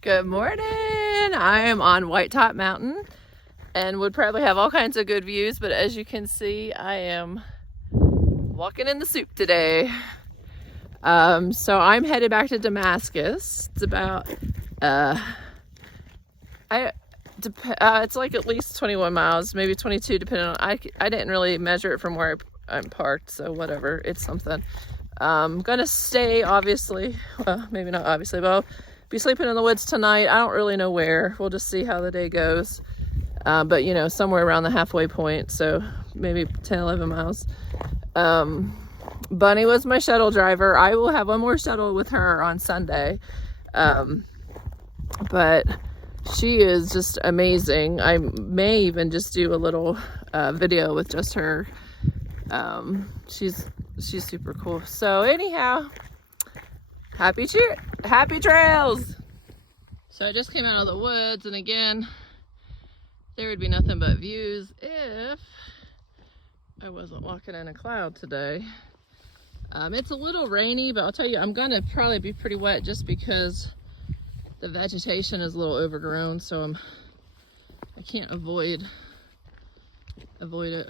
Good morning. I am on White Top Mountain and would probably have all kinds of good views, but as you can see, I am walking in the soup today. So I'm headed back to Damascus. It's about it's like at least 21 miles, maybe 22, depending on. I didn't really measure it from where I'm parked, so whatever. It's something. I'm gonna stay, obviously. Well, maybe not obviously, but I'll be sleeping in the woods tonight. I don't really know where. We'll just see how the day goes. But you know, somewhere around the halfway point, so maybe 10, 11 miles. Bunny was my shuttle driver. I will have one more shuttle with her on Sunday. But she is just amazing. I may even just do a little video with just her. She's super cool. So anyhow, happy trails. So I just came out of the woods, and again, there would be nothing but views if I wasn't walking in a cloud today. It's a little rainy, but I'll tell you, I'm gonna probably be pretty wet just because the vegetation is a little overgrown, so I can't avoid it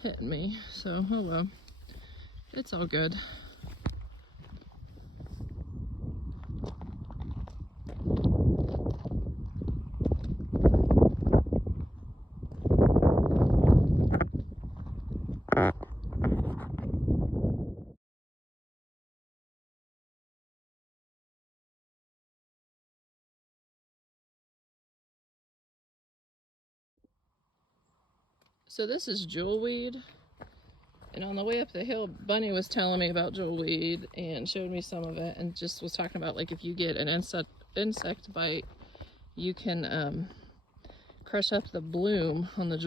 hitting me. So oh well, it's all good. So this is jewelweed, and on the way up the hill, Bunny was telling me about jewelweed and showed me some of it, and just was talking about, like, if you get an insect bite, you can crush up the bloom on the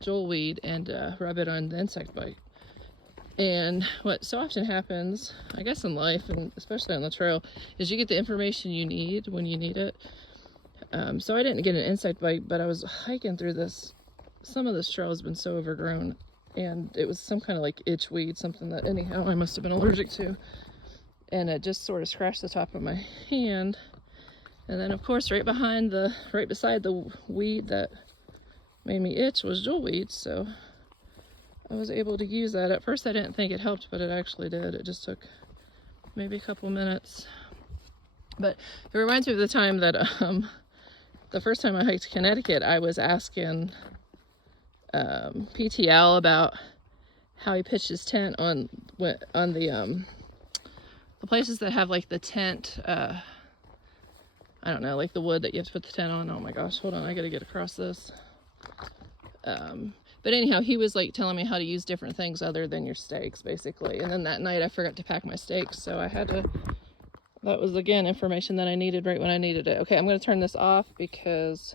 jewelweed and rub it on the insect bite. And what so often happens, I guess in life, and especially on the trail, is you get the information you need when you need it. So I didn't get an insect bite, but I was hiking through this. Some of this trail has been so overgrown, and it was some kind of like itchweed, something that anyhow I must have been allergic to. And it just sort of scratched the top of my hand. And then of course right beside the weed that made me itch was jewelweed, so I was able to use that. At first I didn't think it helped, but it actually did. It just took maybe a couple minutes. But it reminds me of the time that the first time I hiked Connecticut, I was asking PTL about how he pitched his tent on the places that have like the tent, I don't know, like the wood that you have to put the tent on. Oh my gosh, hold on, I gotta get across this. But anyhow, he was like telling me how to use different things other than your stakes, basically. And then that night I forgot to pack my stakes, so I had to, that was again information that I needed right when I needed it. Okay, I'm gonna turn this off because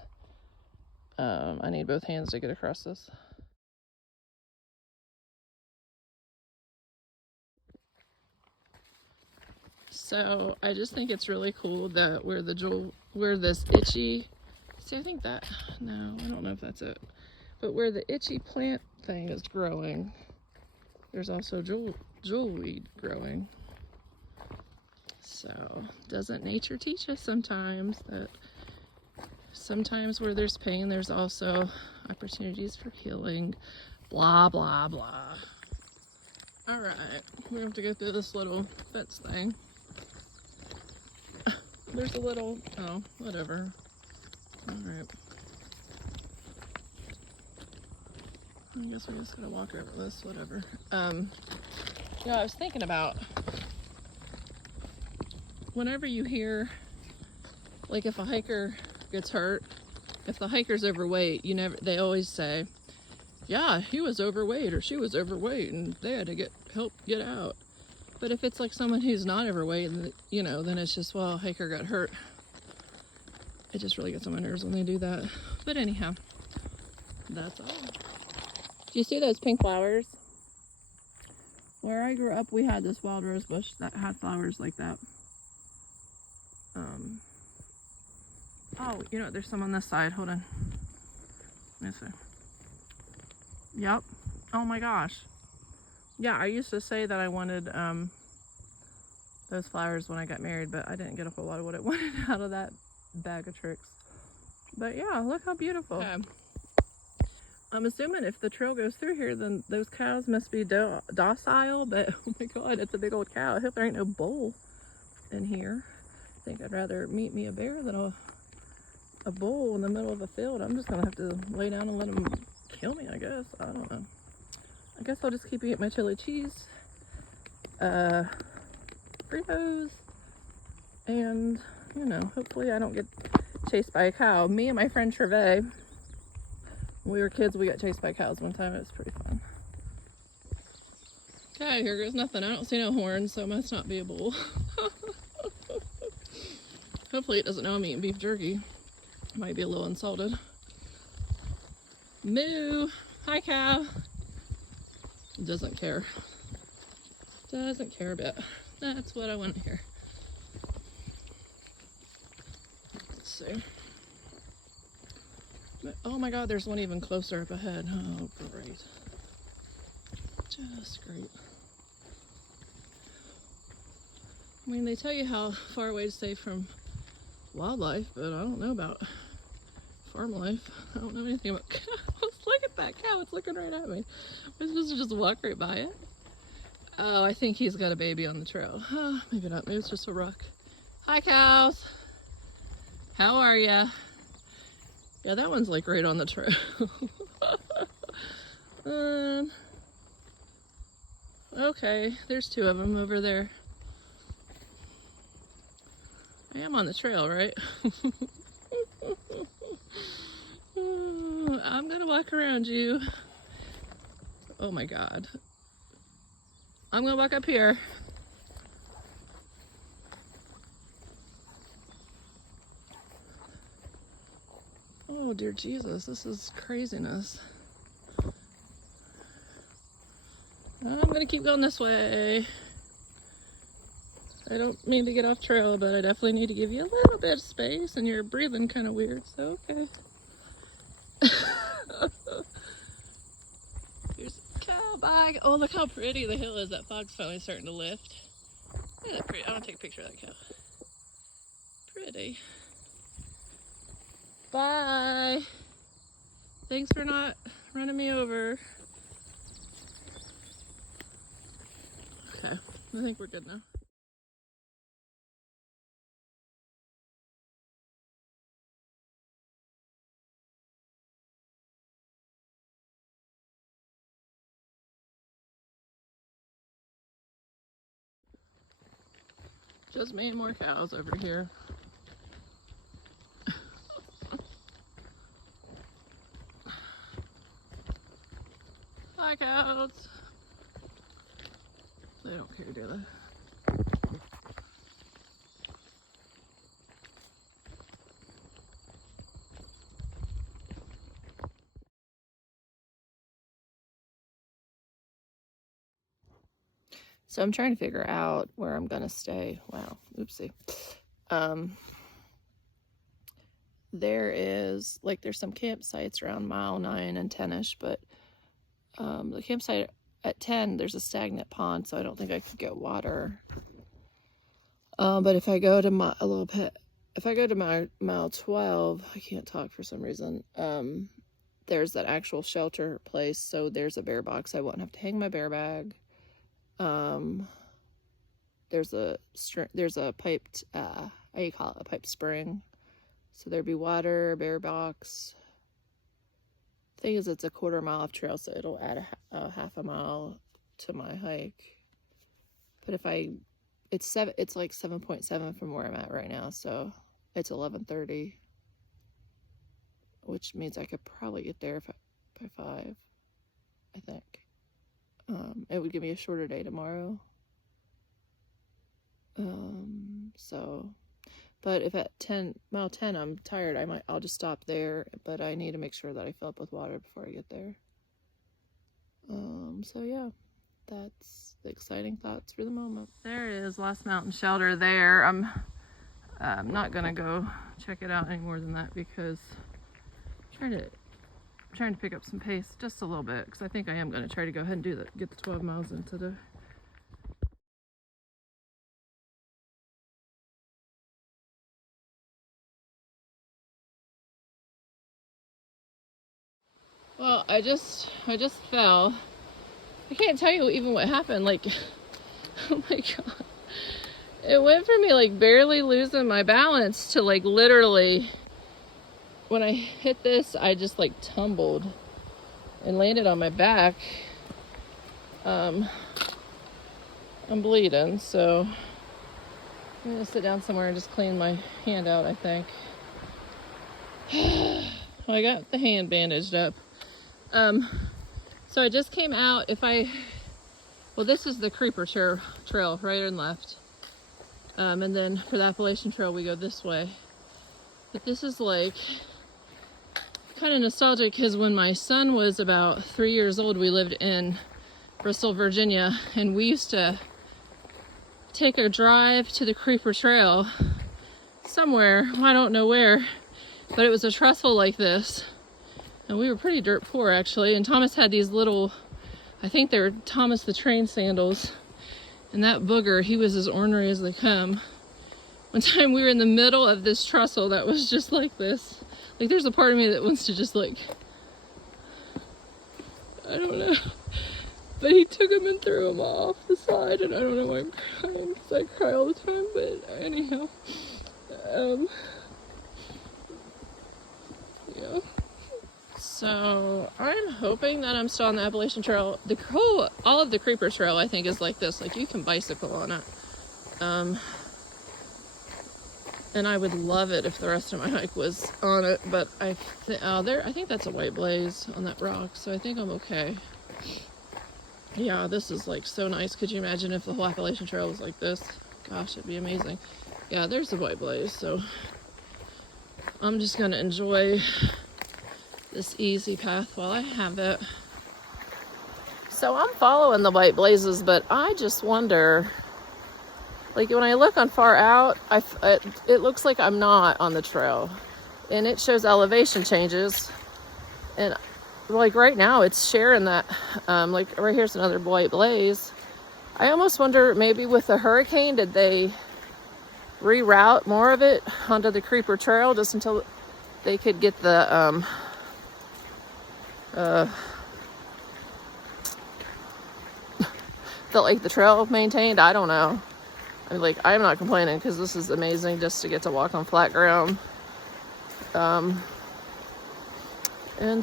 I need both hands to get across this. So I just think it's really cool that where this itchy, see, I think that, no, I don't know if that's it, but where the itchy plant thing is growing, there's also jewelweed growing. So doesn't nature teach us sometimes that sometimes where there's pain, there's also opportunities for healing, blah, blah, blah. All right, we have to go through this little fence thing. There's a little, oh, whatever. All right. I guess we just gotta walk over this, whatever. You know, I was thinking about whenever you hear, like if a hiker gets hurt, if the hiker's overweight, they always say, yeah, he was overweight or she was overweight and they had to help get out. But if it's like someone who's not overweight, you know, then it's just, well, hiker got hurt. It just really gets on my nerves when they do that. But anyhow, that's all. Do you see those pink flowers? Where I grew up, we had this wild rose bush that had flowers like that. Oh, you know, there's some on this side. Hold on. Let me see. Yep. Oh my gosh. Yeah, I used to say that I wanted those flowers when I got married, but I didn't get a whole lot of what I wanted out of that bag of tricks. But yeah, look how beautiful. Okay. I'm assuming if the trail goes through here, then those cows must be docile, but oh my god, it's a big old cow. I hope there ain't no bull in here. I think I'd rather meet me a bear than a bull in the middle of a field. I'm just gonna have to lay down and let him kill me, I guess. I don't know. I guess I'll just keep eating my chili cheese, Fritos, and, you know, hopefully I don't get chased by a cow. Me and my friend Trevay, when we were kids, we got chased by cows one time. It was pretty fun. Okay, here goes nothing. I don't see no horns, so it must not be a bull. Hopefully it doesn't know I'm eating beef jerky. Might be a little insulted. Moo! Hi, cow! Doesn't care. Doesn't care a bit. That's what I want to hear. Let's see. Oh my god, there's one even closer up ahead. Oh, great. Just great. I mean, they tell you how far away to stay from wildlife, but I don't know about farm life. I don't know anything about cows. Look at that cow, it's looking right at me. We're supposed to just walk right by it. Oh, I think he's got a baby on the trail. Maybe not, maybe it's just a rock. Hi, cows. How are ya? Yeah, that one's like right on the trail. Okay, there's two of them over there. I am on the trail, right? I'm gonna walk around you. Oh my god. I'm gonna walk up here. Oh dear Jesus, this is craziness. I'm gonna keep going this way. I don't mean to get off trail, but I definitely need to give you a little bit of space, and you're breathing kind of weird, so okay. Here's a cow. Bye. Oh, look how pretty the hill is. That fog's finally starting to lift. Isn't that pretty? I want to take a picture of that cow. Pretty. Bye. Thanks for not running me over. Okay, I think we're good now. Just me and more cows over here. Hi, cows. They don't care, do they? So I'm trying to figure out where I'm gonna stay. Wow, oopsie. There's some campsites around mile 9 and 10ish, but the campsite at 10, there's a stagnant pond, so I don't think I could get water. But if I go to mile 12, I can't talk for some reason. There's that actual shelter place, so there's a bear box. I won't have to hang my bear bag. There's a piped, how do you call it, a pipe spring. So there'd be water, bear box. Thing is, it's a 1/4 mile of trail, so it'll add a half a mile to my hike. But if it's like 7.7 from where I'm at right now, so it's 11:30, which means I could probably get there by 5, I think. It would give me a shorter day tomorrow. But if at mile 10 I'm tired, I'll just stop there, but I need to make sure that I fill up with water before I get there. So yeah, that's the exciting thoughts for the moment. There it is, Last Mountain Shelter there. I'm not gonna go check it out any more than that because I'm trying to pick up some pace just a little bit, because I think I am gonna try to go ahead and get the 12 miles in today. Well, I just fell. I can't tell you even what happened. Like, oh my God. It went from me like barely losing my balance to like literally, when I hit this, I just like tumbled and landed on my back. I'm bleeding, so I'm gonna sit down somewhere and just clean my hand out, I think. Well, I got the hand bandaged up. So I just came out. Well, this is the Creeper Trail, right and left. And then for the Appalachian Trail, we go this way. But this is like kind of nostalgic because when my son was about 3 years old, we lived in Bristol, Virginia, and we used to take a drive to the Creeper Trail somewhere, I don't know where, but it was a trestle like this, and we were pretty dirt poor actually, and Thomas had these little, I think they were Thomas the Train sandals, and that booger, he was as ornery as they come. One time we were in the middle of this trestle that was just like this. Like there's a part of me that wants to just like, I don't know. But he took him and threw him off the side, and I don't know why I'm crying, because I cry all the time, but anyhow. Yeah. So, I'm hoping that I'm still on the Appalachian Trail. All of the Creeper Trail, I think, is like this. Like, you can bicycle on it. And I would love it if the rest of my hike was on it, but I think that's a white blaze on that rock, so I think I'm okay. Yeah, this is like so nice. Could you imagine if the whole Appalachian Trail was like this? Gosh, it'd be amazing. Yeah, there's the white blaze, so I'm just gonna enjoy this easy path while I have it. So I'm following the white blazes, but I just wonder, like when I look on far out, it looks like I'm not on the trail, and it shows elevation changes, and like right now it's sharing that, like right here's another white blaze. I almost wonder, maybe with the hurricane, did they reroute more of it onto the Creeper Trail just until they could get the the trail maintained? I don't know. I mean, like, I'm not complaining because this is amazing just to get to walk on flat ground. And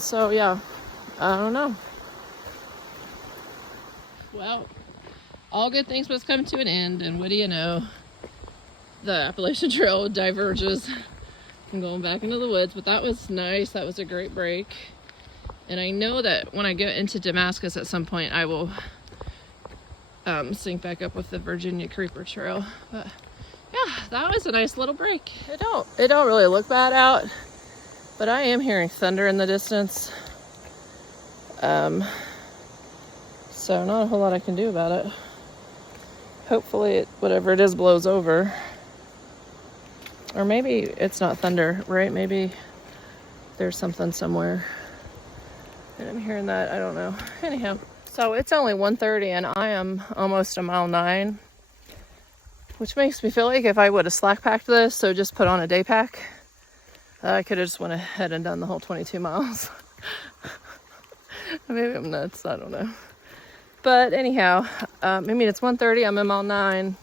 so yeah, I don't know. Well, all good things must come to an end, and what do you know? The Appalachian Trail diverges. I'm going back into the woods, but that was nice. That was a great break. And I know that when I get into Damascus at some point, I will sync back up with the Virginia Creeper Trail. But yeah, that was a nice little break. It don't really look bad out, but I am hearing thunder in the distance. So not a whole lot I can do about it. Hopefully whatever it is blows over. Or maybe it's not thunder, right? Maybe there's something somewhere. And I'm hearing that, I don't know. Anyhow, so it's only 1:30 and I am almost a mile 9, which makes me feel like if I would have slack packed this, so just put on a day pack, I could have just went ahead and done the whole 22 miles. Maybe I'm nuts, I don't know. But anyhow, I mean, it's 1:30, I'm in mile 9.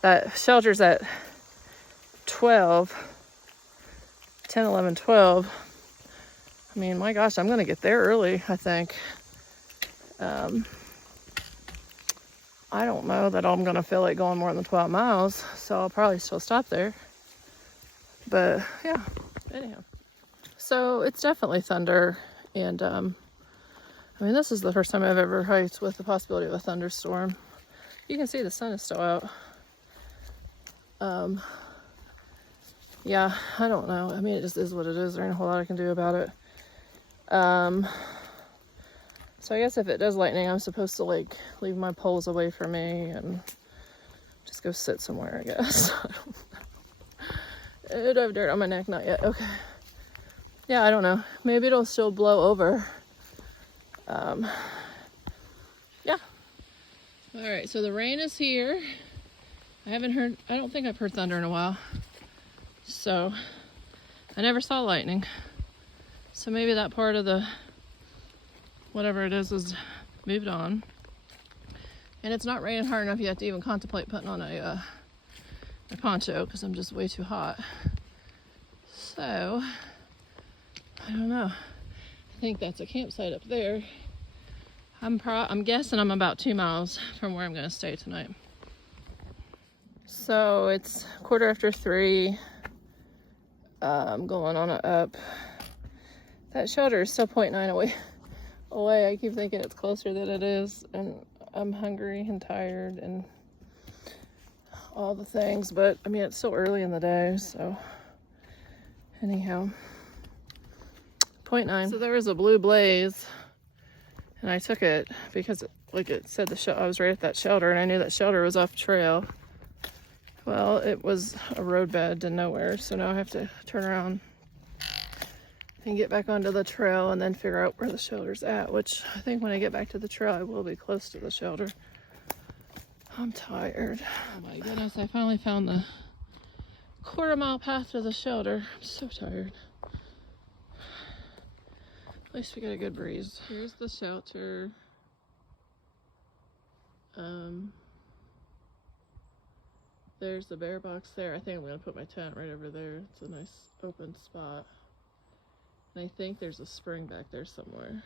That shelter's at 12, 10, 11, 12. I mean, my gosh, I'm gonna get there early, I think. I don't know that I'm gonna feel like going more than 12 miles, so I'll probably still stop there. But yeah, anyhow. So it's definitely thunder, and I mean, this is the first time I've ever hiked with the possibility of a thunderstorm. You can see the sun is still out. Yeah, I don't know. I mean, it just is what it is. There ain't a whole lot I can do about it. So I guess if it does lightning, I'm supposed to like leave my poles away from me and just go sit somewhere, I guess. I don't know. Do I have dirt on my neck? Not yet. Okay. Yeah, I don't know. Maybe it'll still blow over. Yeah. All right, so the rain is here. I don't think I've heard thunder in a while. So I never saw lightning. So maybe that part of the whatever it is moved on. And it's not raining hard enough yet to even contemplate putting on a poncho because I'm just way too hot. So, I don't know. I think that's a campsite up there. I'm guessing I'm about 2 miles from where I'm going to stay tonight. So it's 3:15. I'm going on up. That shelter is still 0.9 away. I keep thinking it's closer than it is, and I'm hungry and tired and all the things, but I mean, it's still early in the day, so anyhow, 0.9. So there was a blue blaze, and I took it because it said I was right at that shelter, and I knew that shelter was off trail. Well, it was a roadbed to nowhere, so now I have to turn around and get back onto the trail and then figure out where the shelter's at, which I think when I get back to the trail, I will be close to the shelter. I'm tired. Oh my goodness, I finally found the 1/4 mile path to the shelter. I'm so tired. At least we got a good breeze. Here's the shelter. There's the bear box there. I think I'm gonna put my tent right over there. It's a nice open spot. And I think there's a spring back there somewhere.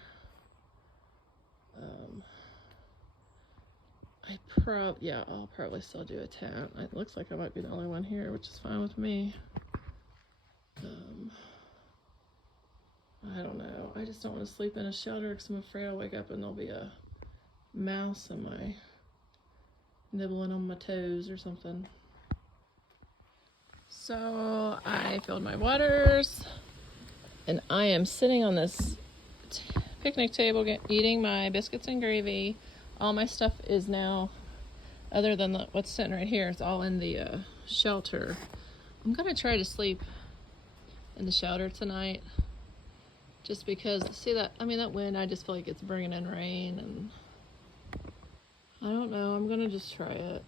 I'll probably still do a tent. It looks like I might be the only one here, which is fine with me. I don't know. I just don't want to sleep in a shelter because I'm afraid I'll wake up and there'll be a mouse in my nibbling on my toes or something. So I filled my waters, and I am sitting on this picnic table eating my biscuits and gravy. All my stuff is now, other than what's sitting right here, it's all in the shelter. I'm gonna try to sleep in the shelter tonight, just because, see that wind, I just feel like it's bringing in rain, and I don't know, I'm gonna just try it.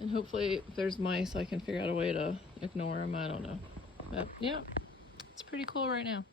And hopefully if there's mice, I can figure out a way to ignore them, I don't know. But yeah, it's pretty cool right now.